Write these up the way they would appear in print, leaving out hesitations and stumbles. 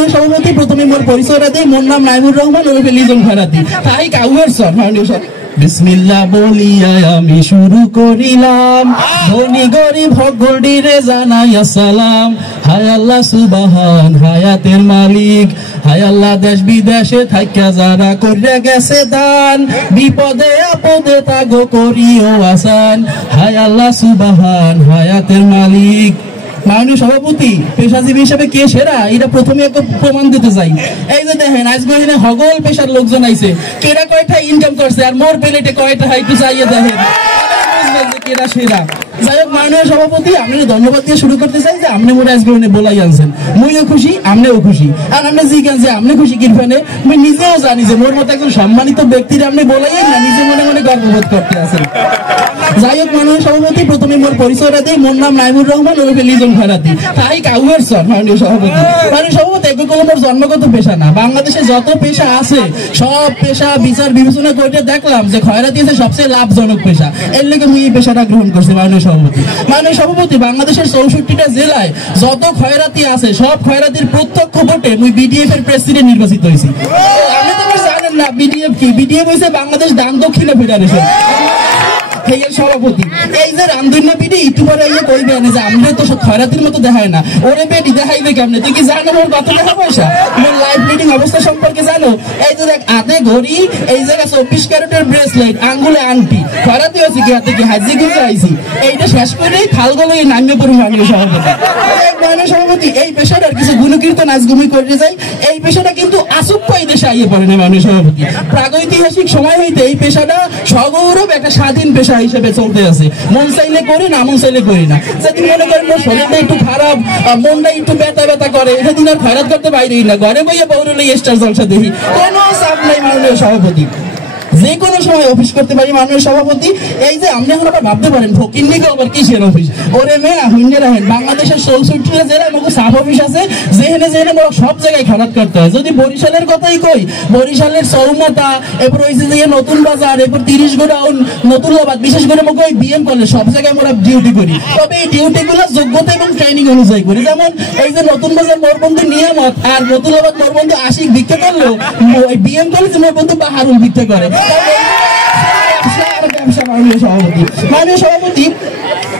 মাননীয় সভাপতি, প্রথমে মোর পরিচয়টা দেই। মোর নাম নাইমুর রহমান, ওরফে লিজন খয়রাতি। তাই কাউয়ের স্যার মাননীয় সভাপতি। বিসমিল্লাহ বলিয়া আমি শুরু করিলাম, ধনী গরিব সকলরে জানাই আসসালাম। হায় আল্লাহ সুবহান হায়াতের মালিক, হায় আল্লাহ দেশ বিদেশে থাইকা যারা কইরা গেছে দান, বিপদে আপদে তাগো করিও আসান। হায় আল্লাহ সুবহান হায়াতের মালিক। মাননীয় সভাপতি, পেশাজীবী হিসেবে কে সেরা এটা প্রথমে একটা প্রমাণ দিতে চাই। এই যে দেখেন আজকে এখানে হগল পেশার লোকজন আইছে, কেরা কয়টা ইনকাম করছে আর মোর প্লেটে কয়টা একটু চাইয়ে দেখেন কেরা সেরা। যাই হোক মাননীয় সভাপতি, আপনি ধন্যবাদ দিয়ে শুরু করতে চাই যে আপনি মোটা আজকে বলাই আনছেন, মুইও খুশি আপনিও খুশি। আর আপনি জিজ্ঞান যে আপনি খুশি কিরফানে, আমি নিজেও জানি যে মোর মতো একজন সম্মানিত ব্যক্তির আপনি বলাইয়েন না, নিজে মনে মনে গর্ববোধ করতে আছেন। যাই হোক মাননীয় সভাপতি, প্রথমে মোর পরিচয়টা দেই। মোর নাম নাইমুর রহমান, ওরফে লিজন খয়রাতি। তাই কাউয়ের স্যার মাননীয় সভাপতি। মাননীয় সভাপতি, এগুলো মোর জন্মগত পেশা না। বাংলাদেশে যত পেশা আছে সব পেশা বিচার বিবেচনা করে দেখলাম যে খয়রাতি হচ্ছে সবচেয়ে লাভজনক পেশা, এর লেগে মুই এই পেশাটা গ্রহণ করছি। মাননীয় সভাপতি, মাননীয় সভাপতি, বাংলাদেশের 64টা জেলায় যত খয়রাতি আছে সব খয়রাতির প্রত্যক্ষ ভোটে মুই বিডিএফ এর প্রেসিডেন্ট নির্বাচিত হয়েছি। আপনি তো জানেন না বিডিএফ কি? বিডিএফ হয়েছে বাংলাদেশ দান দক্ষিণা ফেডারেশন। সভাপতি, এই যে রামদুন্না পিঠে একটু পরে কইবে যে আমরা তো খয়রাতির মতো দেখায় না, ওরে বেটি দেখাইবে কেমনে? তুই কি জানো ওর কত টাকা পয়সা, ওর লাইফ লিডিং অবস্থা সম্পর্কে জানো? এই যে দেখ হাতে ঘড়ি, এই জায়গায় 24 ক্যারেটের ব্রেসলেট, আঙ্গুলে আংটি, খয়রাতি হয়েছে কি হাতে কি হাজি গুজে আইছি, এইটা শেষ করে খালগুলো এই নামিয়ে পড়ি। মাননীয় সভাপতি, মাননীয় সভাপতি, এই পেশাটার কিছু গুণকীর্তন আজগুমি করতে যাই। এই পেশাটা কিন্তু আসুক এই দেশে আইয়ে পড়ে না। মাননীয় সভাপতি, প্রাগৈতিহাসিক সময় হইতে এই পেশাটা সগৌরব একটা স্বাধীন পেশা হিসেবে চলতে আছে। মন চাইলে করি না, মন চাইলে করি না। যেদিন মনে করেন মোর শরীরটা একটু খারাপ, মনটা একটু ব্যথা ব্যথা করে, সেদিন আর খয়রাত করতে বাইরেই না, ঘরে বইয়ে বউরে লই স্টার জলসা দেখি, কোনো চাপ নাই। মাননীয় সভাপতি, যে কোনো সময় অফিস করতে পারি। মাননীয় সভাপতি, এই যে আপনি এখন আবার ভাবতে পারেন ফকির নিকে আবার কিসের অফিস, ওরে মেয়ে হুন্ডে রাখেন। বাংলাদেশের 64টা জেলায় মোকে সাব অফিস আছে, যেখানে যেখানে মোরা সব জায়গায় খরচ করতে হয়। যদি বরিশালের কথাই কই, বরিশালের চৌমাতা, এরপর ওই যে নতুন বাজার, এরপর 30 গোডাউন, নতুনলাবাদ, বিশেষ করে মোকে ওই বিএম কলেজ, সব জায়গায় মোরা ডিউটি করি। তবে এই ডিউটি গুলো যোগ্যতা এবং ট্রেনিং অনুযায়ী করি। যেমন এই যে নতুন বাজার মোর বন্ধু নিয়ামত আর নতুনলাবাদ মোর বন্ধু আশিক ভিক্ষা করলো, ওই বিএম কলেজ মোর বন্ধু বাহারুল ভিক্ষা করে। মাননীয় সভাপতি, মাননীয় সভাপতি,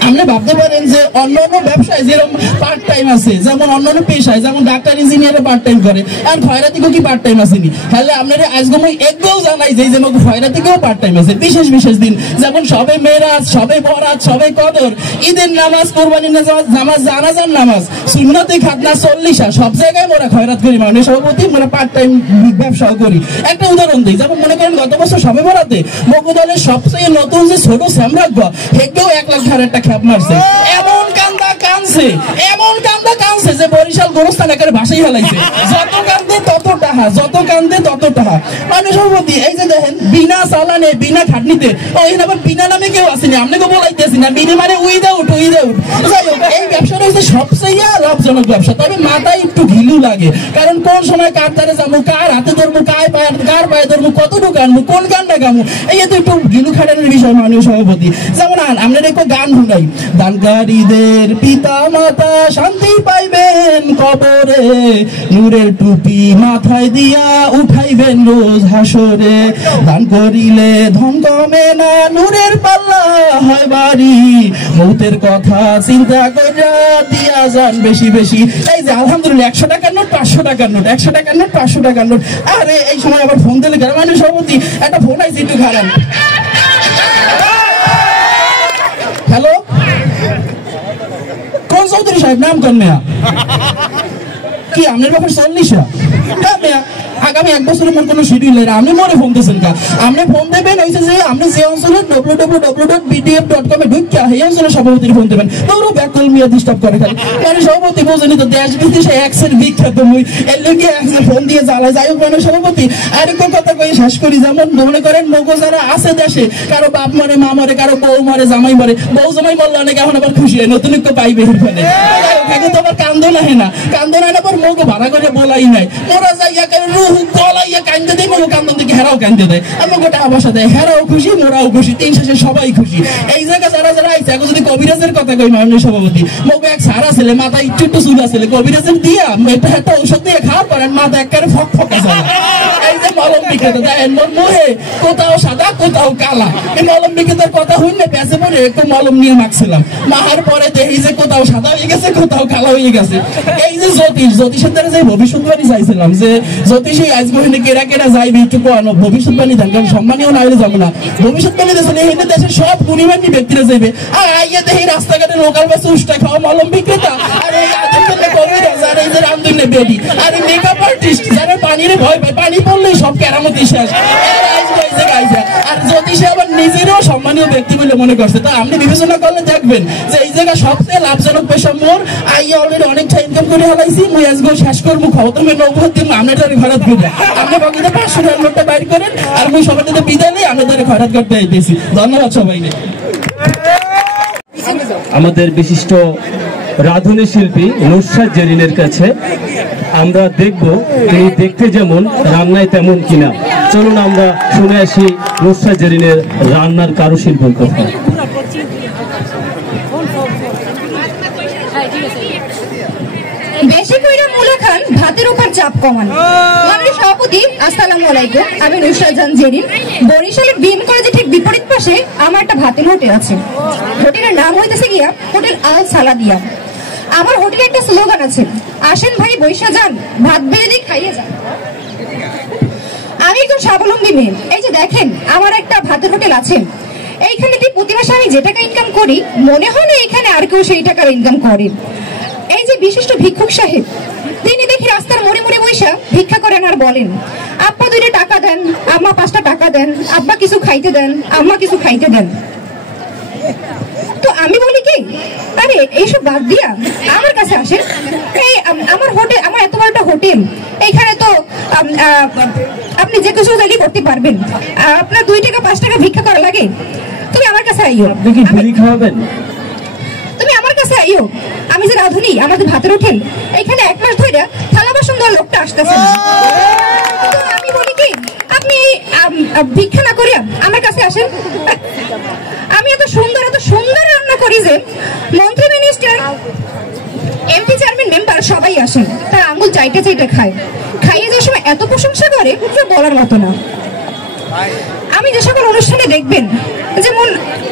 আপনি ভাবতে পারেন যে অন্যান্য ব্যবসায় যেরকম পার্ট টাইম আছে, যেমন অন্যান্য পেশায় যেমন ডাক্তার ইঞ্জিনিয়ারে পার্ট টাইম করে, আর খয়রাতিকেও কি পার্ট টাইম আসেনি? তাহলে আপনারা আজকে আমি একদম জানাই যে খয়রাতিকেও পার্ট টাইম আছে। বিশেষ বিশেষ দিন যেমন সবে মেরাজ, সবে বরাত, সবে কদর, ঈদের নামাজ, কোরবানির নামাজ, জানাজার নামাজ, সুন্নতে খাতনা, 40 সব জায়গায় মোরা খয়রাত করি। মাননীয় সভাপতি, মোরা পার্ট টাইম ব্যবসাও করি। একটা উদাহরণ দিই, যেমন মনে করেন গত বছর সবে বরাতে মগু দলের সবচেয়ে নতুন যে ছোট শ্যামরাজ্ঞ, হেকেও 1 লাখ একটা খ্যাপ মারছে। এমন কান্দা কানছে, এমন কান্দা কানছে যে বরিশাল গোরস্থান একেবারে ভাসাই ফেলাইছে। যত কান্দে তত টাহা, যত কান্দে তত টাহা। মাননীয় সভাপতি, এই যে দেখেন বিনা চালানে, বিনা খাটনিতে, ওই আবার বিনা নামে কেউ আসেনি, আপনাকে বলাইতেছি না, বিনা মানে উইদাউট। যাই হোক, এই ব্যবসাটা হচ্ছে সবচেয়ে লাভজনক ব্যবসা। তবে মাথায় একটু ঘিলু লাগে, কারণ কোন সময় কার দ্বারে যাবো, কার হাতে ধরবো, কার পায়ে ধরবো, কতটুকু আনবো, কোন গানটা গামো, এই তো একটু ঘিলু খাটানোর বিষয়। মাননীয় সভাপতি, যেমন আপনার একটু গান শুনাই, দানকারীদের পিতা মাতা শান্তি পাইবেন কবরে, নূরের টুপি মাথায় দিয়া উঠাইবেন রোজ হাসরে, দান করিলে ধন কমে না, নূরের পাল্লা হয় বাড়ি, মৌতের কথা চিন্তা কইরা দিয়া যান বেশি বেশি। এই যে আলহামদুলিল্লাহ 100 টাকার নোট, 500 টাকার নোট, 100 টাকার নোট, 500 টাকার নোট। আরে এই সময় আবার ফোন দিলে কেন? মাননীয় সভাপতি, একটা ফোন আইছে, একটু খারাপ। হ্যালো, কোন চৌধুরী সাহেব? নাম কোন মেয়া? কি আপনার ব্যাপার 40? হ্যাঁ মেয়া, আগামী 1 বছরের মন কোনো শিডিউল নেই। আপনি মনে ফোন দিয়েছেন কা? আপনি ফোন দেবেন হয়েছে যে আপনি যে অঞ্চলের www.bdf.com ঢুকিয়া এই অঞ্চলের সভাপতির ফোন দেবেন। তোরও ব্যাকল মিয়া ডিস্টার্ব করে খালি। মানে সভাপতি বোঝেনি তো, দেশ বিদেশে এক্সের বিখ্যাত মুই, এর লেগে ফোন দিয়ে জ্বালায়। যাই হোক মানে সভাপতি, আরেকটা কথা কই শেষ করি। যেমন মনে করেন মগো যারা আছে দেশে, কারো বাপ মরে, মা মরে, কারো বউ মরে, জামাই মরে, বউ জামাই মরলে অনেক এখন আবার খুশি হয়, নতুন একটু পাইবে ফেলে। তো আবার কান্দো না, না কান্দো না, আবার মগো ভাড়া করে বলাই নাই, মোরা যাই রুহু বুক গলাইয়া কান্দে দেয়, মোর কান্দন দেখে হেরাও কান্দে দেয়, আমাকে টাকা পয়সা দেয়, হেরাও খুশি মোরাও খুশি, দিন শেষে সবাই খুশি। এই জায়গায় যারা যারা আইছে এখন যদি কবিরাজের কথা কই মাননীয় সভাপতি, মোকে এক সারা ছেলে মাথা একটু একটু চুল আছে, কবিরাজের দিয়া একটা ঔষধ দিয়ে খাওয়ার পর মাথা একবারে ফক ফকা যায়। এই যে মলম বিক্রেতা দেন মোর মুহে কোথাও সাদা কোথাও কালা, এই মলম বিক্রেতার কথা হইলে পেছে পরে একটু মলম নিয়ে মাখছিলাম, মাহার পরে দেখি যে কোথাও সাদা হয়ে গেছে কোথাও কালা হয়ে গেছে। এই যে জ্যোতিষের দ্বারা যে ভবিষ্যৎবাণী চাইছিলাম যে জ্যোতিষী আজকে কেরা কেরা যাইবে একটু ভবিষ্যৎবাণী দেন, কারণ সম্মানীয় না হলে যাবো না। ভবিষ্যৎবাণী দেশেন এই দেশের সব গুণীমানী ব্যক্তিরা যাইবে, আর আইয়া দেখি রাস্তাঘাটে লোকাল বাসে উষ্টা খাওয়া মলম বিক্রেতা, আর এই কবিরাজ, আর এই যে রামদুল্লে বেডি, আর এই মেকআপ আর্টিস্ট যারা পানির ভয় পায়, পানি পড়লেই সব কেরামতি শেষ। আর জ্যোতিষী আবার নিজেরও সম্মানীয় ব্যক্তি বলে মনে করছে। তা আপনি বিবেচনা করলে দেখবেন যে এই জায়গা সবচেয়ে লাভজনক পেশা মোর। আইয়া অলরেডি অনেকটা ইনকাম করে হালাইছি, মুই আজকে শেষ করবো খবর নৌবত দিব আপনার ঘরাত করে আপনি বাকিতে 500 টাকার নোটটা বাইর করেন, আর মুই সবার সাথে বিদায় নেই, আপনাদের ঘরাত করতে আইতেছি। ধন্যবাদ সবাইকে। আমাদের বিশিষ্ট রাঁধুনি শিল্পী নুসরাত জেরিনের কাছে আমরা দেখব তিনি দেখতে যেমন রান্নায় তেমন কিনা। চলুন আমরা শুনে আসি নুসরাত জেরিনের রান্নার কারুশিল্পের কথা। বেশি করে মূলা খান, ভাতের উপর চাপ কমান। মাননীয় সভাপতি আসসালামু আলাইকুম, আমি নুসরাত জাহান জেরিন। বরিশালের বিএম কলেজের ঠিক বিপরীত পাশে আমার একটা ভাতের হোটেল আছে। হোটেলের নাম হইতেছে গিয়া হোটেল আল সালাদিয়া। আমার হোটেলে একটা স্লোগান আছে, আসেন ভাই বৈশা যান, ভাত বেড়ে খাইয়ে যান। আমি একজন স্বাবলম্বী মেয়ে। এই যে দেখেন আমার একটা ভাতের হোটেল আছে, এইখানে প্রতি মাসে আমি যে টাকা ইনকাম করি মনে হয় না এখানে আর কেউ সেই টাকার ইনকাম করে। এই যে বিশিষ্ট ভিক্ষুক সাহেব, তিনি দেখি রাস্তার মোড়ে মোড়ে বৈশা ভিক্ষা করেন আর বলেন, আব্বা 2টা টাকা দেন, আম্মা 5টা টাকা দেন, আব্বা কিছু খাইতে দেন, আম্মা কিছু খাইতে দেন। তো আমি বলি কি, আরে এইসব বাদ দিয়া আমার কাছে আসেন। এই আমার হোটেল, আমার এত বড় একটা হোটেল, এইখানে তো আপনি যে কিছু চাইলে করতে পারবেন। আপনার 2 টাকা 5 টাকা ভিক্ষা করা লাগে, তুমি আমার কাছে আইও। তুমি আমার কাছে আইও, আমি যে রাঁধুনি, আমাদের ভাতের হোটেল, এইখানে 1 মাস ধরে থালা বাসন দেওয়ার লোকটা আসতেছে। আমি বলি কি, আপনি ভিক্ষা না করিয়া আমার কাছে আসেন। আমি এত সুন্দর রান্না করি যে মন্ত্রী, মিনিস্টার, এমপি, চেয়ারম্যান, মেম্বার সবাই আসেন, তার আঙুল চাইতে চাইতে খায়। খাইয়ে যে সময় এত প্রশংসা করে বলার মতো না। আমি যে সকল অনুষ্ঠানে দেখবেন, যেমন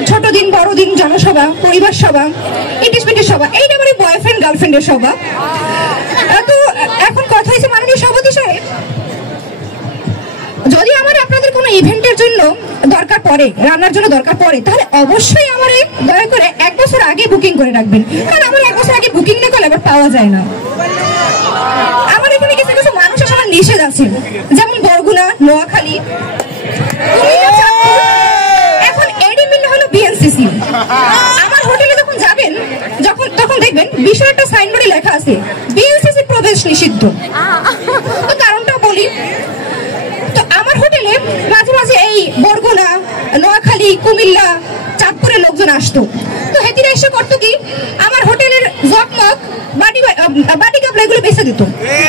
ছোট দিন, বড় দিন, জনসভা, পরিবার সভা, ইন্টিসপিটের সভা, এইটা মানে বয়ফ্রেন্ড গার্লফ্রেন্ডের সভা। তো এখন কথা হয়েছে মাননীয় সভাপতি সাহেব, যদি আমার আপনাদের কোনো ইভেন্টের জন্য দরকার পড়ে, রান্নার জন্য দরকার পড়ে, তাহলে অবশ্যই আমার দয়া করে 1 বছর আগে বুকিং করে রাখবেন, কারণ আমার 1 বছর আগে বুকিং না করলে আবার পাওয়া যায় না। আমার এখানে কিছু কিছু মানুষের সবার নিষেধ আছে, যেমন বরগুনা, নোয়াখালী, এখন এডিমিন হলো বিএনসিসি। আমার হোটেলে যখন যাবেন, তখন দেখবেন বিশাল একটা সাইনবোর্ডে লেখা আছে বিএনসিসি প্রবেশ নিষিদ্ধ। তো কারণটা বলি, তো আমার হোটেলে মাঝে মাঝে এই বরগুনা, নোয়াখালী, কুমিল্লা, চাঁদপুরের লোকজন আসতো। তো হেতিরা এসে করতো কি, আমার হোটেলের জকমক, বাটি কাপড় এগুলো বেঁচে দিত।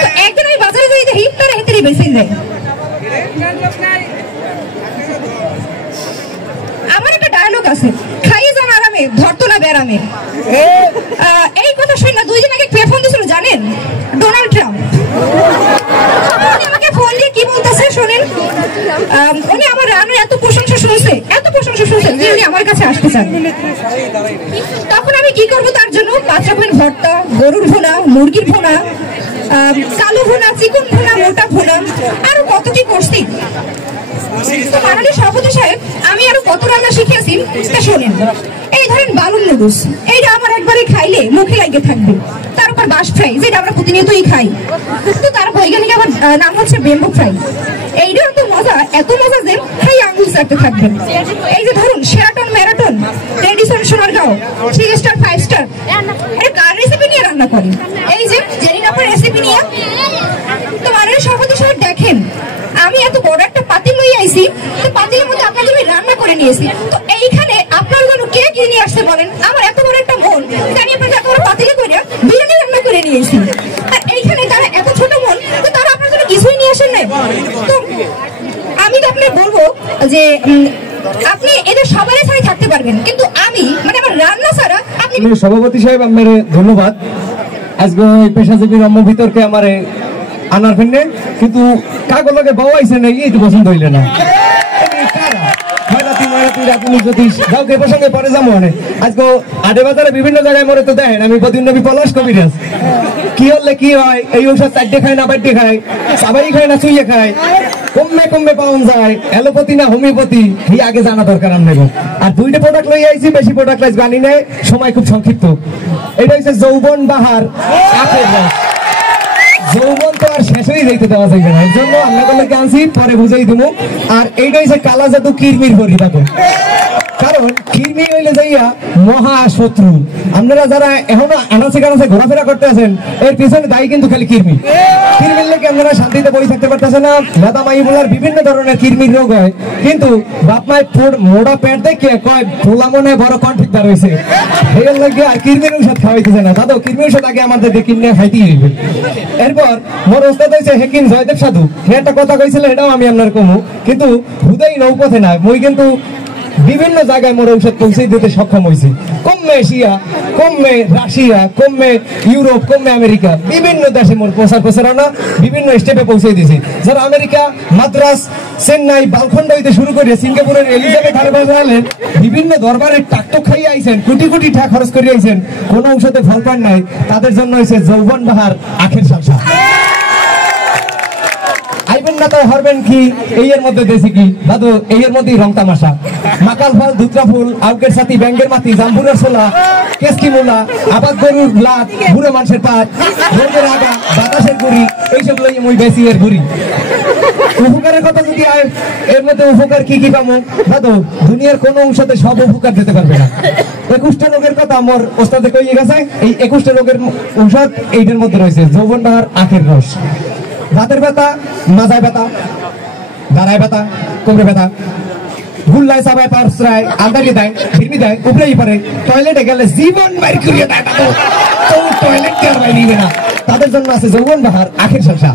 তো একদিন আমি বাজারে যাই দেখি তারা হেতিরে বেঁচে দেয়। আমার একটা ডায়লগ আছে, খাইয়ে যান আরামে, ধরতো না বেরামে। এই কথা শুনে না 2 দিন আগে কে ফোন দিয়েছিল জানেন? Donald Trump. আমাকে ফোন দিয়ে কি বলতেছে শোনেন, উনি আমার রান্নার এত প্রশংসা শুনছে যে উনি আমার কাছে আসতে চান। তখন আমি কি করবো তার জন্য? 5 রকমের ভর্তা, গরুর ভুনা, মুরগির ভুনা, কালো ভুনা, চিকন ভুনা, মোটা ভুনা, আরো কত কি করছি। মাননীয় সভাপতি সাহেব, আমি আরো কত রান্না শিখিয়েছি তা শোনেন। এই ধরেন বালুন নুডলস, এইটা আমার একবারে খাইলে মুখে লাগিয়ে থাকবে। তার উপর বাস ফ্রাই, যেটা আমরা প্রতিনিয়তই খাই, তো তার বৈজ্ঞানিক আবার নাম হচ্ছে বেম্বো ফ্রাই। এইটা এত মজা যে খাই আঙুল চাটতে থাকবেন। এই যে ধরুন শেরাটন, ম্যারাটন, রেডিসন, সোনারগাঁও, 3 স্টার 5 স্টার, এটা কার রেসিপি নিয়ে রান্না করেন? এই যে জেরিন আপুর রেসিপি নিয়ে। তো মাননীয় সভাপতি সাহেব দেখেন, আমি এত বড় একটা পাতিল লই আইছি, তো পাতিলের মধ্যে আপনাদের আমি রান্না করে নিয়েছি। তো এইখানে আপনার জন্য কে কি নিয়ে আসতে বলেন? আমার এত বড় একটা মন, আমি আপনাদের এত বড় পাতিলে করে বিরিয়ানি রান্না করে নিয়েছি। আর এইখানে তারা এত ছোট মন, তো তারা আপনার জন্য কিছুই নিয়ে আসেন নাই। যে আপনি এদের সবারই ছাড়াই থাকতে পারবেন, কিন্তু আমি মানে আমার রান্না ছাড়া আপনি। সভাপতি সাহেব আমার ধন্যবাদ। আজকে এই পেশাজীবী রম্য ভিতরকে আমার আনার ফেনে, কিন্তু কাগজকে বাবাইছে না, এই তো পছন্দ হইলে না। বিভিন্ন জায়গায় মরে তো দেখেন আমি প্রতিনবী পলাশ কবিরাজ, কি হলে কি হয়, এই ঔষধ চারটে খায় না বাড়তে খায়, সবাই খায় না চুইয়ে খায়, কমে কমে পাওয়া যায়, অ্যালোপ্যাথি না হোমিওপ্যাথি, এই আগে জানা দরকার আমি। আর দুইটা প্রোডাক্ট লই আইছি, বেশি প্রোডাক্ট লাইস জানি না, সময় খুব সংক্ষিপ্ত। এটা হচ্ছে যৌবন বাহার আখের রস। যৌবন তো আর শেষ হয়ে যাইতে দেওয়া যাবে না, এর জন্য আমরা বলে আনছি, পরে বুঝাই দেবো। আর এইটা হচ্ছে কালা জাদু কিরমির পরিপাত, কারণ কিরমি হইলে যাইয়া মহা শত্রু। আপনারা যারা এখনো আনাচে কানাচে ঘোরাফেরা করতে আছেন, এর পিছনে দায়ী কিন্তু খালি কিরমি। কিরমির লেগে আপনারা শান্তিতে বই থাকতে পারতেছে না, লেদা মাই বলার বিভিন্ন ধরনের কিরমির রোগ হয়, কিন্তু বাপ মায়ের মোড়া পেট দেখে কয় ভোলা মনে বড় কন্ঠিকদার হয়েছে, এর লাগে আর কিরমির ঔষধ খাওয়াইতেছে না। দাদা কিরমির ঔষধ আগে আমাদের কিনে খাইতেই হইবে। এরপর মোর ওস্তাদ হয়েছে হেকিম জয়দেব সাধু, হে একটা কথা কইছিল, এটাও আমি আপনার কমু, কিন্তু হুদাই নৌপথে না, মই কিন্তু বিভিন্ন জায়গায় মোর ঔষধ পৌঁছে দিতে সক্ষম হয়েছি। কমে এশিয়া, কমে রাশিয়া, কমে ইউরোপ, কমে আমেরিকা, বিভিন্ন দেশে মোর প্রচারণা বিভিন্ন স্টেপে পৌঁছে দিয়েছি। যারা আমেরিকা, মাদ্রাস, চেন্নাই, বালখন্ড হইতে শুরু করে সিঙ্গাপুরের এলিজাবেথ হারবাজালেন বিভিন্ন দরবারের টাকটক খাইয়ে আইছেন, কোটি কোটি টাকা খরচ করে আইছেন, কোন ঔষধে ফল পান নাই, তাদের জন্য হয়েছে যৌবন বাহার আখের সালসা। আইবেন না তো হারবেন কি, এই এর মধ্যে দেশি কি দাদু, এই এর মধ্যেই রং তামাশা। মাকাল ফল, দুত্রা ফুল, আউকের সাথী, ব্যাঙ্গের মাটি, জাম্বুরের ছোলা, কেসকি মোলা, আবাদ গরুর লাট, বুড়ো মানুষের পাত, রোগের আগা, বাতাসের গুড়ি, এইসব লই মই বেশি এর ঘুরি। উপকারের কথা যদি আয়, এর মধ্যে উপকার কি কি পাবো দাদু, দুনিয়ার কোন ঔষধে সব উপকার দিতে পারবে না। 21টা রোগের কথা আমার ওস্তাদে কইয়ে গেছে, এই 21টা রোগের ঔষধ এইটার মধ্যে রয়েছে যৌবন বাহার আখের রস। হাতের ব্যথা, মাথায় ব্যথা, দাঁড়ায় ব্যথা, কোমরে ব্যথা, গুল্লায় সাবায় পারস্রায়, আন্দালি দেয়, ফিরমি দেয়, উপরেই পারে, টয়লেটে গেলে জীবন বাইর করিয়ে দেয়, টয়লেট কে আর বাইরে না, তাদের জন্য আছে যৌবন বাহার আখের সালসা।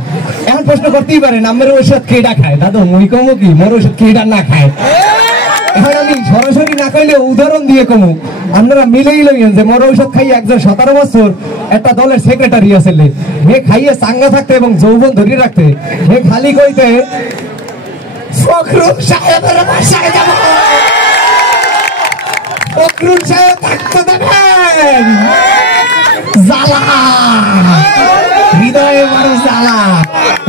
এখন প্রশ্ন করতেই পারেন, আমার ঔষধ কেডা খায় দাদু, মুই কমো কি মোর ঔষধ কেডা না খায়। এখন আমি সরাসরি না খাইলে উদাহরণ দিয়ে কমু, আপনারা মিলেই লইয়েন যে মোর ঔষধ খাইয়ে একজন 17 বছর একটা দলের সেক্রেটারি আসলে, হে খাইয়ে চাঙ্গা থাকতে এবং যৌবন ধরে রাখতে, হে খালি কইতে ফখরুল সাহেবের বাসায় যাব, ফখরুল সাহেব থাকতে দেবেন, জ্বালা হৃদয়ে বড় জ্বালা।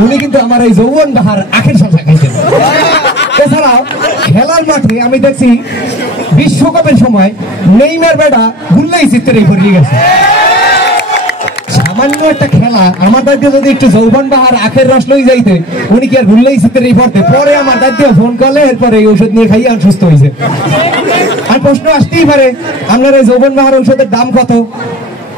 উনি কিন্তু আমার এই যৌবন বাহার আখের সালসা খাইছেন। এছাড়াও খেলার মাঠে আমি দেখছি বিশ্বকাপের সময় নেইমার বেটা গুল্লাই চিত্রে ভরিয়ে গেছে। সামান্য একটা খেলা, আমার দায়িত্ব যদি একটু যৌবন বাহার আখের রস লই যাইতে, উনি কি আর গুল্লাই চিত্রে পড়তে, পরে আমার দায়িত্ব ফোন করলে এরপরে এই ঔষধ নিয়ে খাইয়ে সুস্থ হয়েছে। আর প্রশ্ন আসতেই পারে, আপনার এই যৌবন বাহার ঔষধের দাম কত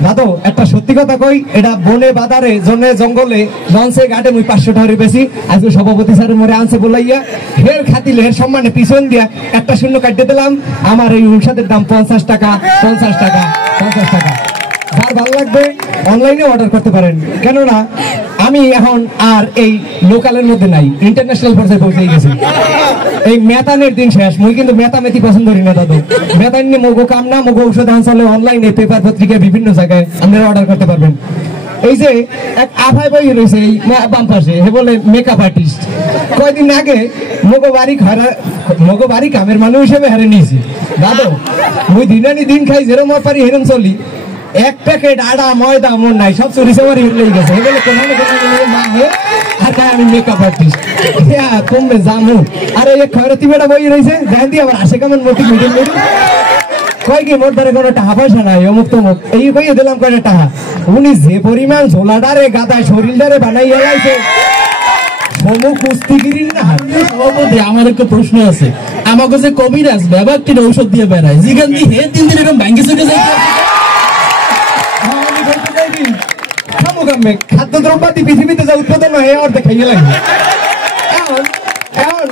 দাদু? একটা সত্যি কথা কই, এটা বনে বাজারে জনে জঙ্গলে লঞ্চে ঘাটে মুই 500 টাকা বেশি। আজকে সভাপতি স্যার মরে আনছে বলাইয়া হের খাতিলে হের সম্মানে পিছন দিয়া একটা শূন্য কাটতে দিলাম। আমার এই ঔষধের দাম 50 টাকা, 50 টাকা, 50 টাকা। যার ভালো লাগবে অনলাইনে অর্ডার করতে পারেন, কেননা আমি এখন আর এই লোকালের মধ্যে নাই, ইন্টারন্যাশনাল পর্যায়ে পৌঁছে গেছি। এই মেতানের দিন শেষ, মুই কিন্তু মেতামেতি পছন্দ করি না দাদু। মেতান নিয়ে মগো কাম না, মগো ঔষধ আনসালে অনলাইনে পেপার পত্রিকায় বিভিন্ন জায়গায় আপনারা অর্ডার করতে পারবেন। এই যে এক আভাই বই রয়েছে এই বাম পাশে, হে বলে মেকআপ আর্টিস্ট। কয়দিন আগে মগো বাড়ি কামের মানুষ হিসেবে হারে নিয়েছি দাদু। মুই দিনানি দিন খাই, যেরম পারি হেরম চলি। এক প্যাকেট আড়া ময়দা মন নাই, সব চুরি সবার লেগে গেছে। এগুলো আমি মেকআপ আর্টিস্ট কমবে জানো। আর এই খয়রতি বেটা বই রয়েছে, দেখেন দিয়ে আবার আসে কেমন মোটি মিডিল মিডিল কয় কি মোট ধরে কোনো টাকা পয়সা নাই, অমুক তমুক এই কইয়ে দিলাম কয়টা টাকা। উনি যে পরিমাণ ঝোলাডারে গাদায় শরীরটারে বানাই এলাইছে, সমু কুস্তিগিরির না। আমার একটা প্রশ্ন আছে, আমাকে যে কবিরাজ ব্যাপারটির ঔষধ দিয়ে বেড়ায়, যেখান দিয়ে হে 3 দিন এরকম ব্যাংকে চলে যায়। খাদ্য দ্রব্যাদি পৃথিবীতে যা উৎপাদন হয় অর্ধেক খাইয়ে লাগবে। এখন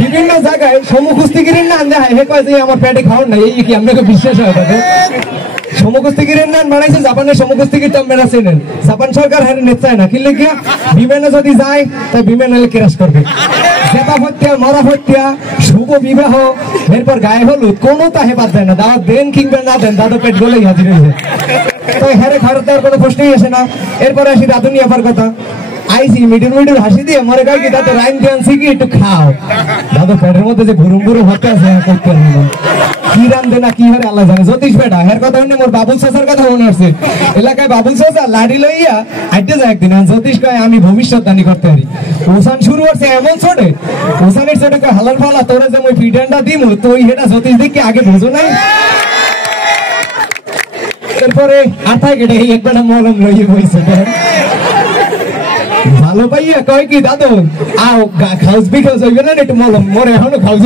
বিভিন্ন জায়গায় সমুখ কুস্তিগিরির না হে কয় যে আমার পেটে খাওয়ার নাই, এই কি আপনাকে বিশ্বাস হয়? সমকুস্তিগিরের নাম বানাইছে জাপানের সমকুস্তিগির তো মেরা চেনেন জাপান সরকার হারে নেত চায় না কি লেগে বিমানে যদি যায় তাই বিমান এলে ক্রাশ করবে জেতা হত্যা মরা হত্যা শুভ বিবাহ এরপর গায়ে হলুদ কোনো তাহে বাদ দেয় না দাওয়াত দেন কিংবা না দেন দাদু পেট গলেই হাজির হয়েছে তো হারে খাওয়ার দেওয়ার কোনো প্রশ্নই আসে না এরপরে আসি রাধুনি আপার কথা আইসি মিডিল হাসি দিয়ে মরে কয় কি দাদু রাইন দিয়েছি কি একটু খাও দাদু পেটের মধ্যে যে ভুরুম ভুরুম হতে আছে করতে পারবে না কি রান্ধে না কি হারে আল্লাহ জানে জ্যোতিষ বেটা এর কথা শুনে মোর বাবুল চাচার কথা মনে আসছে এলাকায় বাবুল চাচা লাড়ি লইয়া আইতে যায় একদিন জ্যোতিষ কয় আমি ভবিষ্যৎবাণী করতে পারি ওসান শুরু করছে এমন ছোটে ওসানের ছোটে কয় হালার ফালা তোরা যে মই ফিডেন্ডা দিমু তুই এটা জ্যোতিষ দেখে আগে বুঝো নাই এরপরে আথায় কেটে একবার মলম লইয়ে বইছে ভালো পাইয়া কয় কি দাদু আও খাউস বিখাউস হইবে না একটু মলম মরে এখনো খাউস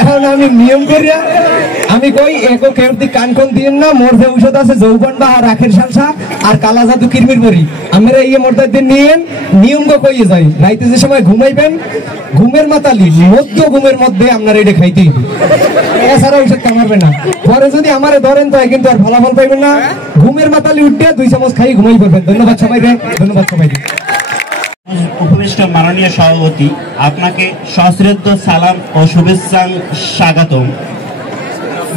এখন আমি নিয়ম করিয়া আমি কই একক কেউটি কান কোন দিন না মোর যে ঔষধ আছে যৌবন বা রাখের সালসা আর কালা জাদু কিরমির বড়ি আমরা এই মোরদার দিন নিয়েন নিয়ম গো কইয়ে যাই রাইতে যে সময় ঘুমাইবেন ঘুমের মাতালি মধ্য ঘুমের মধ্যে আপনারা এটা খাইতেই এছাড়া ঔষধ কামারবে না পরে যদি আমারে ধরেন তো কিন্তু আর ফলাফল পাইবেন না ঘুমের মাতালি উঠে 2 চামচ খাই ঘুমাই পড়বেন ধন্যবাদ সবাইকে ধন্যবাদ সবাইকে উপবিষ্ট মাননীয় সভাপতি আপনাকে সশ্রদ্ধ সালাম ও শুভেচ্ছা স্বাগতম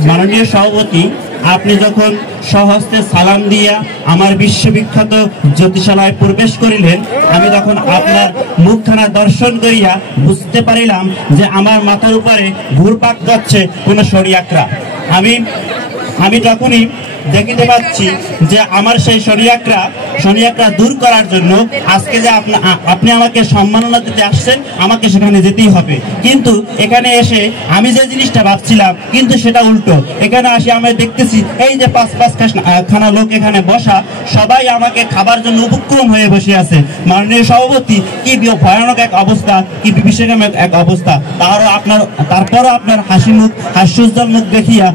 মাননীয় সভাপতি আপনি যখন সহস্তে সালাম দিয়া আমার বিশ্ববিখ্যাত জ্যোতিষালয়ে প্রবেশ করিলেন আমি তখন আপনার মুখখানা দর্শন করিয়া বুঝতে পারিলাম যে আমার মাথার উপরে ঘুরপাক করছে কোনো শরিয়াকরা আমি তখনই দেখিতে পাচ্ছি যে আমার সেই শরিয়াকরা দূর করার জন্য আজকে যে আপনি আমাকে সম্মাননা দিতে আসছেন আমাকে সেখানে যেতেই হবে কিন্তু এখানে এসে আমি যে জিনিসটা ভাবছিলাম কিন্তু সেটা উল্টো এখানে আসি আমরা দেখতেছি এই যে পাঁচ খানা লোক এখানে বসা সবাই আমাকে খাবার জন্য উপক্রম হয়ে বসে আছে মাননীয় সভাপতি কি ভয়ানক এক অবস্থা কি বিভীষিকাম এক অবস্থা তারপরও আপনার হাস্যোজ্জ্বল মুখ দেখিয়া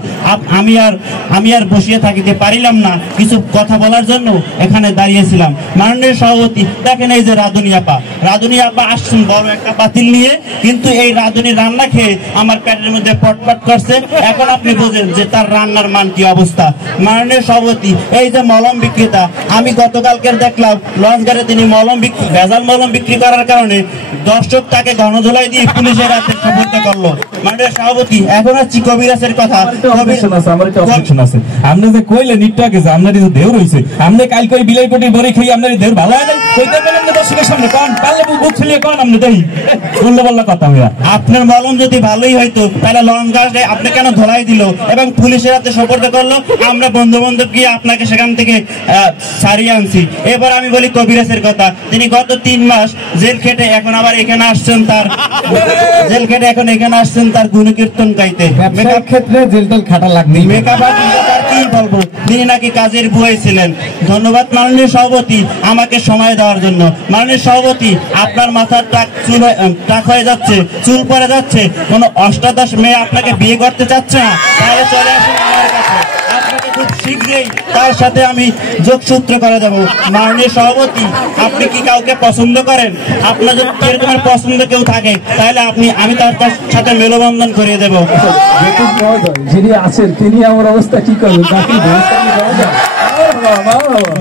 আমি আর বসিয়ে থাকিতে পারিলাম না কিছু কথা বলার জন্য এখানে দাঁড়িয়েছিলাম মাননীয় সভাপতি দেখেন এই যে রাধুনি আপা আসছেন বড় একটা পাতিল নিয়ে কিন্তু এই রাধুনি রান্না খেয়ে আমার পেটের মধ্যে পটপট করছে এখন আপনি বোঝেন যে তার রান্নার মান কি অবস্থা মাননীয় সভাপতি এই যে মলম বিক্রেতা আমি গতকালকে দেখলাম লঞ্চঘাটে তিনি ভেজাল মলম বিক্রি করার কারণে দর্শক তাকে গণধোলাই দিয়ে পুলিশের হাতে সুপর্দ করলো মাননীয় সভাপতি এখন আসছি কবিরাজের কথা আপনি যে কইলেন একটু আগে যে আপনার যে দেহ রয়েছে আপনি কাল কই বিলাই পটি বড়ি খাই আপনার দেহ ভালো হয় না কইতে গেলেন না দর্শকের সামনে কোন পারলে বুক ফুলিয়ে কোন আপনি দেই বললে কথা হইয়া আপনার মলম যদি ভালোই হইতো তাহলে লঞ্চ ঘাটে আপনি কেন ধলাই দিল এবং পুলিশের হাতে সুপর্দ করলো আমরা বন্ধু বান্ধব গিয়ে আপনাকে সেখান থেকে সারিয়ে আনছি এবার আমি বলি কবিরাজের কথা তিনি গত 3 মাস জেল খেটে এখন আবার এখানে আসছেন তার গুণকীর্তন গাইতে ব্যবসার ক্ষেত্রে জেলটাল খাটা লাগবে মেকআপ আর্টিস্ট কি বলবো তিনি নাকি কাজের বুয়াই ছিলেন ধন্যবাদ মাননীয় সভাপতি আমাকে সময় দেওয়ার জন্য মাননীয় সভাপতি আপনার মাথার টাক হয়ে যাচ্ছে চুল পড়ে যাচ্ছে কোনো অষ্টাদশ মেয়ে আপনাকে বিয়ে করতে চাচ্ছে না তাহলে চলে আসুন আমার কাছে আপনাকে খুব শীঘ্রই তার সাথে আমি যোগসূত্র করে দেবো মাননীয় সভাপতি আপনি কি কাউকে পছন্দ করেন আপনার যদি এরকম পছন্দ কেউ থাকে তাহলে আমি তার সাথে মেলবন্ধন করিয়ে দেবো যিনি আছেন তিনি আমার অবস্থা কি করবেন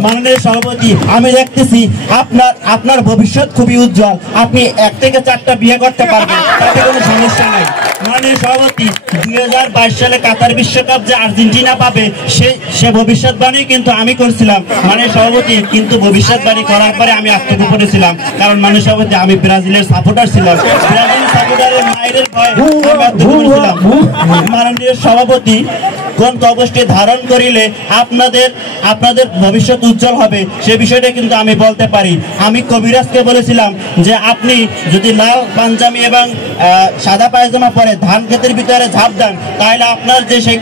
মাননীয় সভাপতি আমি দেখতেছি আপনার ভবিষ্যৎ খুবই উজ্জ্বল আপনি 1 থেকে 4টা বিয়ে করতে পারবেন তাতে কোনো সমস্যা নাই মাননীয় সভাপতি 2022 সালে কাতার বিশ্বকাপ যে আর্জেন্টিনা পাবে সে ভবিষ্যৎবাণী কিন্তু আমি করছিলাম মাননীয় সভাপতি কিন্তু ভবিষ্যৎবাণী করার পরে আমি আত্মগোপনে ছিলাম কারণ মাননীয় সভাপতি আমি ব্রাজিলের সাপোর্টার ছিলাম ব্রাজিল সাপোর্টারের মায়ের ভয়ে আমি আত্মগোপনে ছিলাম মাননীয় সভাপতি কোন কবচটি ধারণ করিলে আপনাদের ভবিষ্যৎ উজ্জ্বল হবে সে বিষয়টা কিন্তু আমি বলতে পারি আমি কবিরাজকে বলেছিলাম যে আপনি যদি লাল পাঞ্জাবি এবং সাদা পায়জামা পরে ধান ক্ষেতের ভিতরে ঝাঁপ দেন তাহলে আপনার যে সেই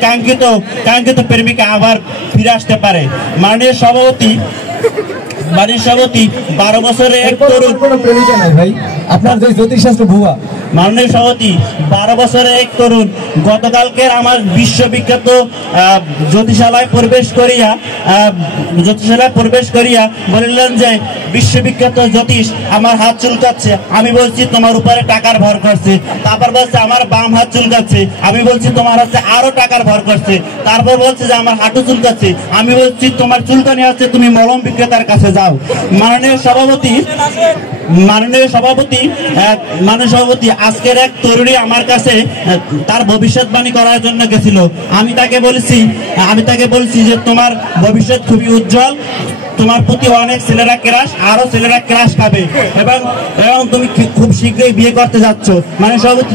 কাঙ্ক্ষিত প্রেমিকা আবার ফিরে আসতে পারে মাননীয় সভাপতি 12 বছরের এক তরুণ কোনো প্রেমিকা নাই ভাই আপনার যে জ্যোতিষশাস্ত্র ভুয়া মাননীয় সভাপতি 12 বছরের এক তরুণ গতকালকে আমার বিশ্ববিখ্যাত জ্যোতিষালয় প্রবেশ করিয়া বলিলেন যে বিশ্ববিখ্যাত জ্যোতিষ আমার হাত চুলকাচ্ছে। আমি বলছি তোমার উপরে টাকার ভর করছে। তারপর বলছে আমার বাম হাত চুলকাচ্ছে। আমি বলছি তোমার হচ্ছে আরো টাকার ভর করছে। তারপর বলছে যে আমার হাঁটু চুলকাচ্ছে। আমি বলছি তোমার চুলকানি আছে, তুমি মলম বিক্রেতার কাছে যাও। মাননীয় সভাপতি আজকের এক তরুণী আমার কাছে তার ভবিষ্যৎবাণী করার জন্য গেছিল। আমি তাকে বলছি যে তোমার ভবিষ্যৎ খুবই উজ্জ্বল, তোমার প্রতি অনেক ছেলেরা ক্রাশ, আরো ছেলেরা ক্রাশ খাবে এবং তুমি খুব শীঘ্রই বিয়ে করতে যাচ্ছ। মানে সভাপতি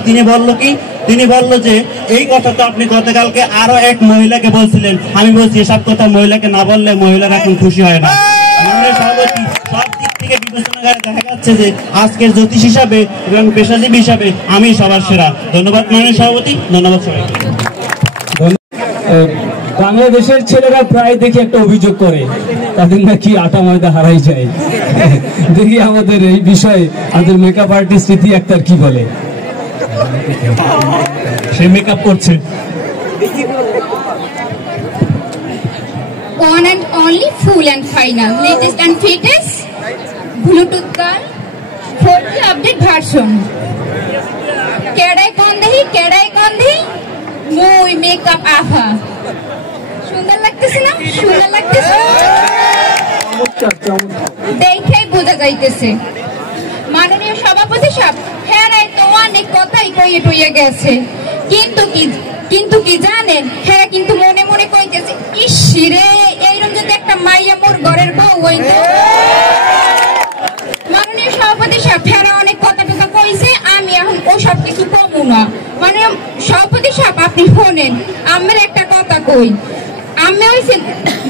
তিনি বলল যে এই কথা তো আপনি গতকালকে আরো এক মহিলাকে বলছিলেন। আমি বলছি এসব কথা মহিলাকে না বললে মহিলারা এখন খুশি হয় না। মাননীয় সভাপতি সব দিক থেকে বিবেচনা করে দেখা যাচ্ছে যে আজকের জ্যোতিষ হিসাবে এবং পেশাজীবী হিসাবে আমি সবার সেরা। ধন্যবাদ মাননীয় সভাপতি, ধন্যবাদ সবাই। বাংলাদেশের ছেলেরা প্রায় দেখি একটা অভিযোগ করে তাদের নাকি আটা ময়দা হারাই যায়। দেখি আমাদের এই বিষয়ে আমাদের মেকআপ আর্টিস্ট স্মৃতি আক্তার কি বলে। সে মেকআপ করছে। One and only, full and final, latest and fittest Bluetooth girl 4G update version. কেডাই কন্ধি মুই মেকআপ আফা। সুন্দর লাগতেছে না? সুন্দর লাগতেছে, দেখেই বোঝা যাইতেছে। মাননীয় সভাপতি সাহেব, হ্যাঁ তো অনেক কথাই কইয়ে গেছে, কিন্তু কি জানেন, হ্যাঁ কিন্তু মনে মনে কইতেছে ইসরে এইরকম যদি একটা মাইয়া মোর ঘরের বউ হইতো। মাননীয় সভাপতি সাহেব, হ্যাঁ অনেক কথা টুকা কইছে, আমি এখন ওসব কিছু কমু না। মানে সভাপতি সাহেব আপনি শোনেন, আমার একটা কথা কই, আমি হইছে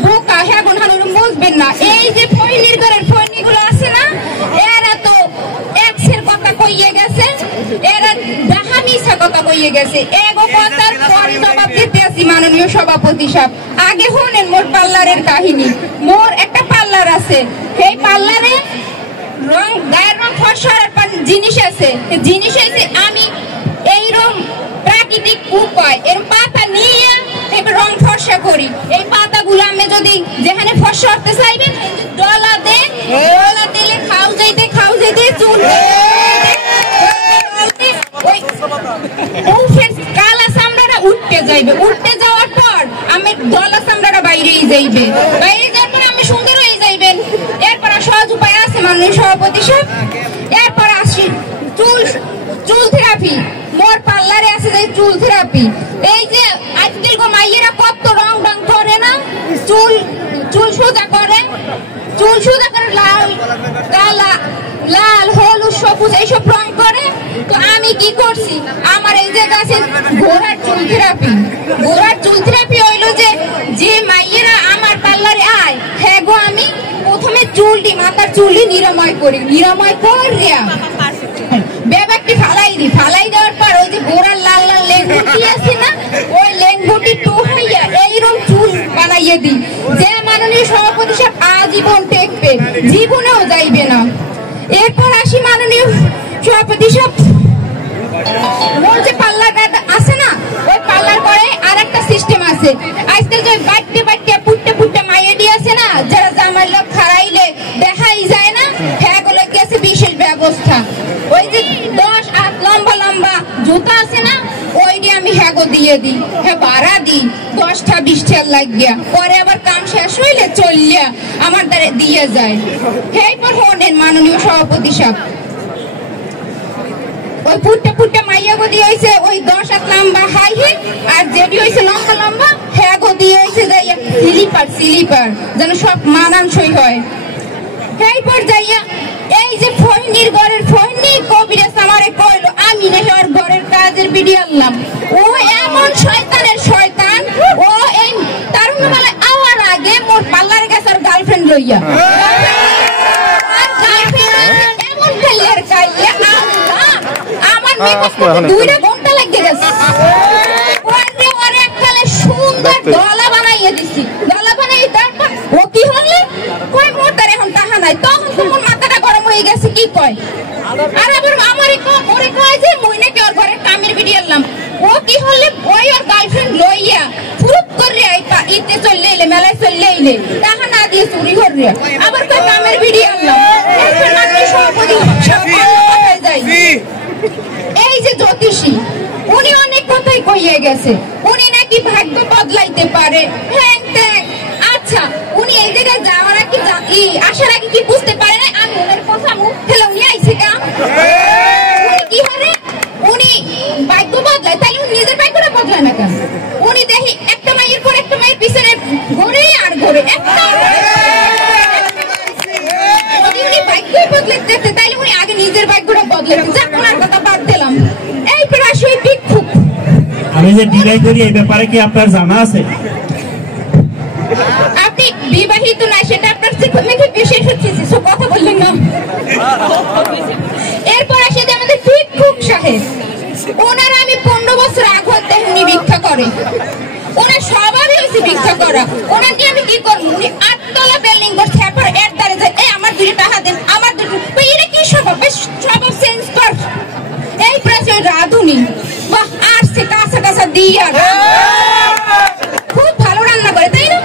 বোকা, হ্যাঁ কোন বুঝবেন না। এই যে ফইনির ঘরের ফইনিগুলো আছে না, এরা তো এক্সের কথা কইয়ে গেছে, এরা ডাহা মিছা কথা কইয়ে গেছে। এগো কথার পর জবাব দিতে আসি মাননীয় সভাপতি সাহেব। আগে শোনেন মোর পার্লারের কাহিনী। মোর একটা পার্লার আছে, সেই পার্লারে গায়ের রং ফসর জিনিস আছে, জিনিস আছে আমি এইরকম প্রাকৃতিক উপায় এর পাতা নিয়ে রং ফর্সা করি। এই পাতাগুলো আমি যদি যেখানে ফর্সা করতে চাইবেন ডলা দিলে খাও যাইতে চুল কালা চামড়াটা উঠতে যাওয়ার পর আমি ডলা চামড়াটা বাইরেই যাইবে, বাইরে যাওয়ার পর আমি সুন্দর হয়ে যাইবেন। এরপর সহজ উপায় আছে মাননীয় সভাপতি সাহেব। এরপর আসি চুল থেরাপি। মোর পার্লারে আছে যে চুল থেরাপি। এই যে আজকাল মাইয়েরা কত রং করে না, চুল সোজা করে, লাল হলুদ সবুজ এইসব রং করে। তো আমি কি করছি, আমার এই যে গাছে ঘোড়ার চুল থেরাপি হইলো যে মাইয়েরা আমার পার্লারে আয়, হ্যাঁ গো আমি প্রথমে মাথার চুলটি নিরাময় করিয়া ব্যাপারটি ফালাই দেওয়ার পর ওই যে গোড়ার লাল লেঙ্গুটি আছে না, ওই লেঙ্গুটি টোহাইয়া এইরকম চুল বানাইয়া দিই, যে মাননীয় সভাপতি সাহেব আজীবন টেকবে, জীবনেও যাইবে না। এরপর আসি মাননীয় সভাপতি সাহেব, ওর যে পার্লারটা আছে না, ওই পার্লার করে আর একটা সিস্টেম আছে। আজকাল যে বাড়তে পুট্টে মাইয়েডি আছে না, যারা জামাই লোক খারাইলে দেখাই যায় না, হ্যাঁ গুলো গেছে বিশেষ ব্যবস্থা। ওই যে 10 হাত লম্বা জুতা আছে না, ওইটি আমি হ্যাগো দিয়ে দিই, হ্যাঁ ভাড়া দিই 10টা 20টা লাগিয়া, পরে আবার কাম শেষ হইলে চললিয়া আমার দ্বারা দিয়ে যায়। এরপর হলেন মাননীয় সভাপতি সাহেব, ওই পুট্টে মাইয়া গো দিয়ে হয়েছে ওই 10 হাত লম্বা হাই হিল, আর যেটি হয়েছে লম্বা হ্যাঁ গো দিয়ে হয়েছে যাইয়া স্লিপার যেন সব মানানসই হয়। এরপর যাইয়া এই যে ফইনির ঘরের ফইনি কবিরাজ আমারে কইলো আমি নাকি ওর ঘরের কাজের বিডি আনলাম। ও এমন শয়তানের শয়তান, ও এই তারুণ বেলা আওয়ার আগে মোর পার্লারে গেছে আর গার্লফ্রেন্ড লইয়া, আর গার্লফ্রেন্ড এমন খেলার কাইয়া আমার মেকআপ 2 ঘন্টা লাগিয়ে গেছে। ওরে একখানে সুন্দর গলা বানাইয়ে দিছি, গলা বানাই তারপর ও কি হলে কই মোর তার এখন টাকা নাই, তখন তোমার মাথাটা গরম হয়ে গেছে কি কয়, আর আবার আমারে ওরে কয় যে মুই কি হলে ওই ওর গার্লফ্রেন্ড লইয়া ফুরুত করে আইপা ইতে চলে এলে মেলায় চলে এলে টাকা না দিয়ে চুরি করে আবার কই কামের বিড়ি আনলাম এখন মাত্র সভাপতি সব কথায় যাই এই যে জ্যোতিষী উনি অনেক কথাই কইয়ে গেছে উনি নাকি ভাগ্য বদলাইতে পারে হ্যাঁ আচ্ছা উনি এই জায়গায় যাওয়ার আগে আসার আগে কি বুঝতে পারে না আমি ওনার কথা মুখ ফেলে উনি আইছে কা উনি কি হারে উনি ভাগ্য বদলায় তাহলে উনি নিজের ভাগ্যটা বদলায় না কেন উনি দেখি একটা মাইয়ের পর একটা মাইয়ের পিছনে ঘুরে আর ঘুরে একটা উনি ভাগ্য বদলাতে তাইলে উনি আগে নিজের ভাগ্যটা বদলাতে যা ওনার কথা বাদ দিলাম এই প্রাশই ভিক্ষুক আমি যে ডিনাই করি এই ব্যাপারে কি আপনার জানা আছে আপনি বিবাহিত না সেটা আপনার মেয়েকে বিশেষ হচ্ছে সব কথা বললেন না এরপর আসে যে আমাদের ভিক্ষুক সাহেব ওনার আমি 15 বছর আগে হতে উনি ভিক্ষা করে ওনার স্বভাবই হয়েছে ভিক্ষা করা ওনার নিয়ে আমি কি করবো উনি 8 তলা বিল্ডিং করছে এরপর এর দ্বারে যায় এই আমার 2 টাকা দেন আমার 2 এটা কি স্বভাব স্বভাব চেঞ্জ কর এই প্রায় রাধুনি বাহ আসছে কাঁচা কাঁচা দিয়া খুব ভালো রান্না করে তাই না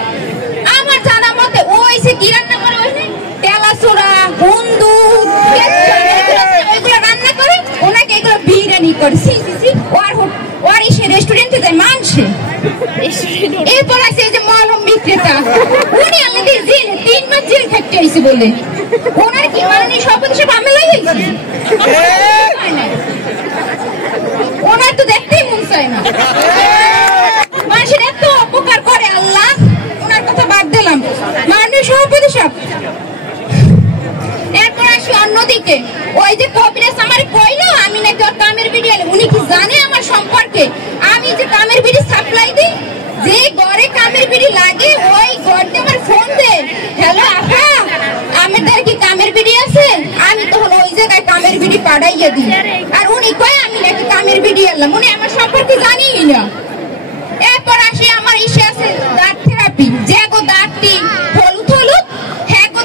আমার জানা মতে ও এসে কি রান্না করে ওইখানে তেলাচোরা বন্ধু এগুলো রান্না করে ওনাকে এগুলো বিরিয়ানি করে ওর এসে রেস্টুরেন্টে যায় মানছে এরপর আছে যে মলম বিক্রেতা উনি আমাদের জেল 3 মাস জেল থাকতে হয়েছে বলে ওনার কি মানে সভাপতি সব আমেলাই হয়েছে ওনার তো দেখতেই মন চায় না মানুষের এত অপকার করে আল্লাহ ওনার কথা বাদ দিলাম মাননীয় সভাপতি সাহেব এরপর আসি অন্যদিকে ওই যে কবিরাজ আমার কইলো আমি নাকি ওর কামের বিড়ি আলে উনি কি জানে আমার সম্পর্কে আমি যে কামের বিড়ি সাপ্লাই দিই যে ঘরে কামের বিড়ি লাগে ওই ঘরতে আমার ফোন দে হ্যালো আপা আমাদের কি কামের বিড়ি আছে আমি তো হলো ওই জায়গায় কামের বিড়ি পাঠাইয়া দিই আর উনি কয় আমি নাকি কামের বিড়ি আনলাম উনি আমার সম্পর্কে জানিই না এরপর আসি আমার ইসে আছে দাঁত থেরাপি যে গো দাঁতটি হলুদ হলুদ হ্যাঁ গো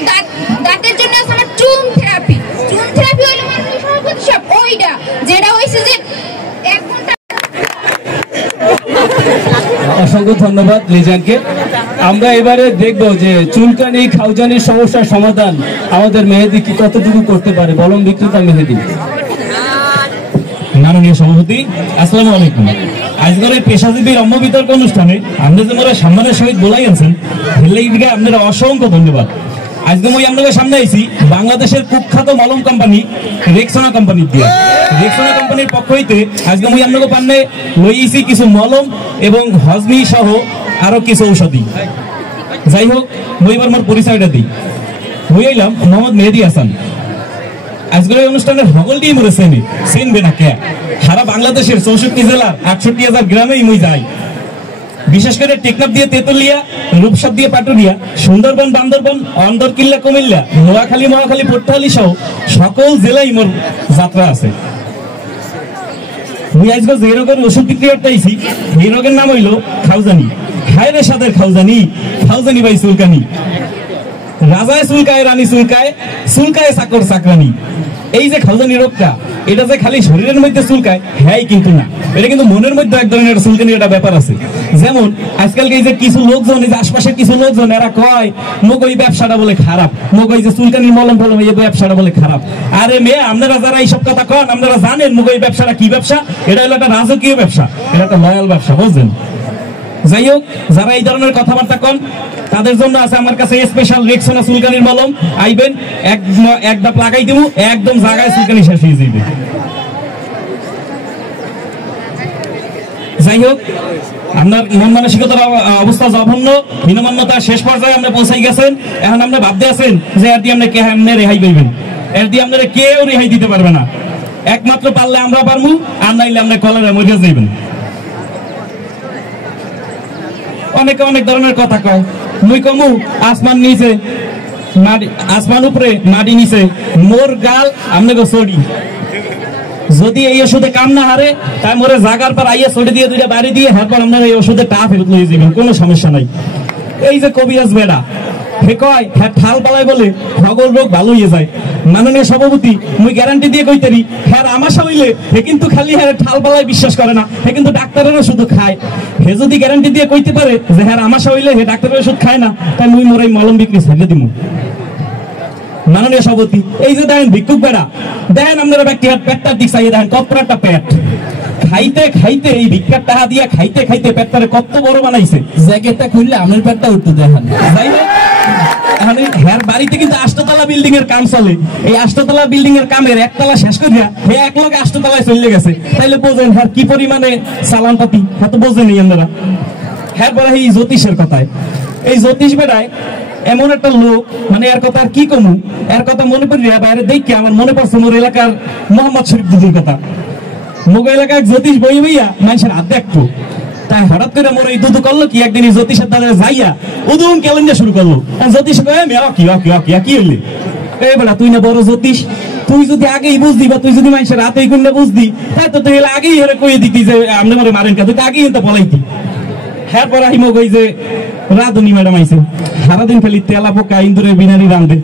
দাঁতের জন্য আছে আমার চুন থেরাপি হইলো মানে সভাপতি সাহেব ওইটা যেটা হইছে যে 1 ঘন্টা অসংখ্য ধন্যবাদ লিজানকে আমরা এবারে দেখব যে চুলকানি খাউজানির সমস্যার সমাধান আমাদের মেহেদি কি কতটুকু করতে পারে বলম বিক্রেতা মেহেদি মাননীয় সভাপতি আসসালামু আলাইকুম আজকের এই পেশাজীবী রম্য বিতর্ক অনুষ্ঠানে আপনি যে মোরা সম্মানের সহিত বলাই আনছেন দিকে আপনারা অসংখ্য ধন্যবাদ আজকে মই আপনাদের সামনে আইছি বাংলাদেশের কুখ্যাত মলম কোম্পানি রেক্সোনা কোম্পানি দিয়ে রেক্সোনা কোম্পানির পক্ষ হইতে আজকে মই আপনাদের সামনে লইছি কিছু মলম এবং হজমি সহ আরো কিছু ঔষধি যাই হোক মই এবার মোর পরিচয়টা দিই মই আইলাম মোহাম্মদ মেহেদি হাসান আজকের এই অনুষ্ঠানের হগলটি মোরে চিনবে না কে সারা বাংলাদেশের 64 জেলার 68,000 গ্রামেই মই যাই বিশেষ করে টেকনাফ দিয়ে তেতুলিয়া রূপসা দিয়ে পাটুরিয়া সুন্দরবন বান্দরবন অন্দরকিল্লা কুমিল্লা নোয়াখালী মহাখালী পটুয়াখালী সহ সকল জেলায় মোর যাত্রা আছে মুই আজকে যে রোগের ওষুধ বিক্রি করতে আইছি এই রোগের নাম হইল খাউজানি হায় রে সাদের খাউজানি খাউজানি ভাই চুলকানি রাজায় চুলকায় রানী চুলকায় চুলকায় চাকর চাকরানি এই যে খাউজানি রোগটা এটা যে খালি শরীরের মধ্যে চুলকায় হ্যাঁ কিন্তু না এটা কিন্তু মনের মধ্যে এক ধরনের চুলকানি একটা ব্যাপার আছে যেমন আজকালকে এই যে কিছু লোকজন এই যে আশপাশের কিছু লোকজন এরা কয় মোক ওই ব্যবসাটা বলে খারাপ মোক ওই যে চুলকানির মলম ফলম এই ব্যবসাটা বলে খারাপ আরে মেয়ে আপনারা যারা এইসব কথা কন আপনারা জানেন মোক ওই ব্যবসাটা কি ব্যবসা এটা হলো একটা রাজকীয় ব্যবসা এটা একটা লয়াল ব্যবসা বুঝলেন যাই হোক যারা এই ধরনের কথাবার্তা কন তাদের জন্য আছে আমার কাছে স্পেশাল রেক্সোনা চুলকানির মলম আইবেন এক ধাপ লাগাই দেবো একদম জায়গায় চুলকানি শেষ হয়ে যাবে যাই হোক আপনার মন মানসিকতার অবস্থা জঘন্য হীনমান্যতা শেষ পর্যায়ে আপনি পৌঁছাই গেছেন এখন আপনি ভাবতে আছেন যে এর দিয়ে আপনি কে এমনি রেহাই পাইবেন এর দিয়ে আপনারা কেউ রেহাই দিতে পারবে না একমাত্র পারলে আমরা পারবো আর নাইলে আপনি কলেরা মরে যাইবেন অনেকে অনেক ধরনের কথা কয় মুই কমু আসমান নিচে আসমান উপরে মাটি নিচে মোর গাল আপনাকে চড়ি যদি এই ওষুধে কাম না হারে তাই মোরে জাগার পর আইয়া ছড়ে দিয়ে 2টা বাড়ি দিয়ে হারপর আপনারা এই ওষুধে টা ফেরত নিয়ে যাবেন কোনো সমস্যা নাই এই যে কবিরাজ বেড়া হে কয় হ্যাঁ ঠাল পালায় বলে সকল রোগ ভালো হয়ে যায়। মাননীয় সভাপতি মুই গ্যারান্টি দিয়ে কইতারি হ্যাঁ আমাশা হইলে হে কিন্তু খালি হ্যাঁ ঠাল পালায় বিশ্বাস করে না, হে কিন্তু ডাক্তারেরও শুধু খায়। হে যদি গ্যারান্টি দিয়ে কইতে পারে যে হ্যাঁ আমাশা হইলে হে ডাক্তারের ওষুধ খায় না, তাই মুই মোর এই মলম বিক্রি ছেড়ে দিব। মাননীয় সভাপতি এই যে দেখেন ভিক্ষুক বেড়া, দেখেন আপনারা ব্যক্তি পেটটার দিক চাইয়ে দেখেন কত একটা পেট, খাইতে খাইতে এই ভিক্ষার টাকা দিয়া খাইতে খাইতে পেটটারে কত বড় বানাইছে। জ্যাকেটটা খুললে আমার পেটটা উঠতে দেখেন। যাই হোক, এখন হ্যার বাড়িতে কিন্তু 8তলা বিল্ডিং এর কাম চলে, এই 8তলা বিল্ডিং এর কামের একতলা শেষ করিয়া হে এক লোক 8তলায় চলে গেছে। তাইলে বোঝেন হ্যার কি পরিমাণে চালান পাতি, হ্যাঁ তো বোঝেনি আপনারা। হ্যার পরে এই জ্যোতিষের কথায়, এই জ্যোতিষ বেড়ায় এমন একটা লোক, মানে এর কথা আর কি কমু, এর কথা মনে পড়ি বাইরে দেখি আমার মনে পড়ছে মোর এলাকার মোহাম্মদ শরীফ দুদির কথা। মোগ এলাকায় জ্যোতিষ বই বইয়া মানুষের হাত দেখতো, তাই হঠাৎ করে মোর এই দুদু করলো কি একদিন জ্যোতিষের দ্বারা যাইয়া উদুম ক্যালেন্ডার শুরু করলো। জ্যোতিষ কি হইলে এ বেলা তুই না বড় জ্যোতিষ, তুই যদি আগেই বুঝদি বা তুই যদি মানুষের রাতে কোনটা বুঝদি তাই তো তুই আগেই হেরে কয়ে দিতি যে আপনি মরে মারেন কে, তুই তো আগেই তো বলাইতি। হ্যাঁ পর আহিম ওই যে রাধুনি ম্যাডাম আইছে, সারাদিন খালি তেলা পোকা ইন্দুরের বিনারি রান্ধে।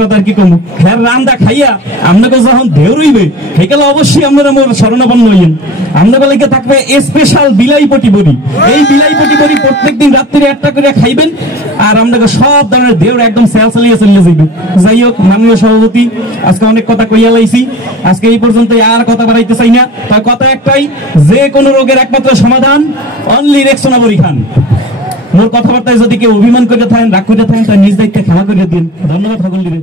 কথা আর কি কম, হ্যাঁ রান্দা খাইয়া আপনাকে যখন ঢেউ রইবে সেকালে অবশ্যই আপনারা মোর শরণাপন্ন হইয়েন। আপনাদের লাগে থাকবে স্পেশাল বিলাইপটি বড়ি, এই বিলাইপটি বড়ি প্রত্যেকদিন রাত্রে একটা করে খাইবেন আর আপনাকে সব ধরনের ঢেউ একদম সেল চালিয়ে চলে যাইবে। যাই হোক মাননীয় সভাপতি, আজকে অনেক কথা কইয়া লাইছি, আজকে এই পর্যন্ত আর কথা বাড়াইতে চাই না। তার কথা একটাই, যে কোনো রোগের একমাত্র সমাধান অনলি রেক্সোনা বড়ি খান। মোর কথাবার্তায় যদি কেউ অভিমান করে থাকেন, রাগ করে থাকেন, তাই নিজ দায়িত্বে ক্ষমা করে দিন। ধন্যবাদ সকলকে।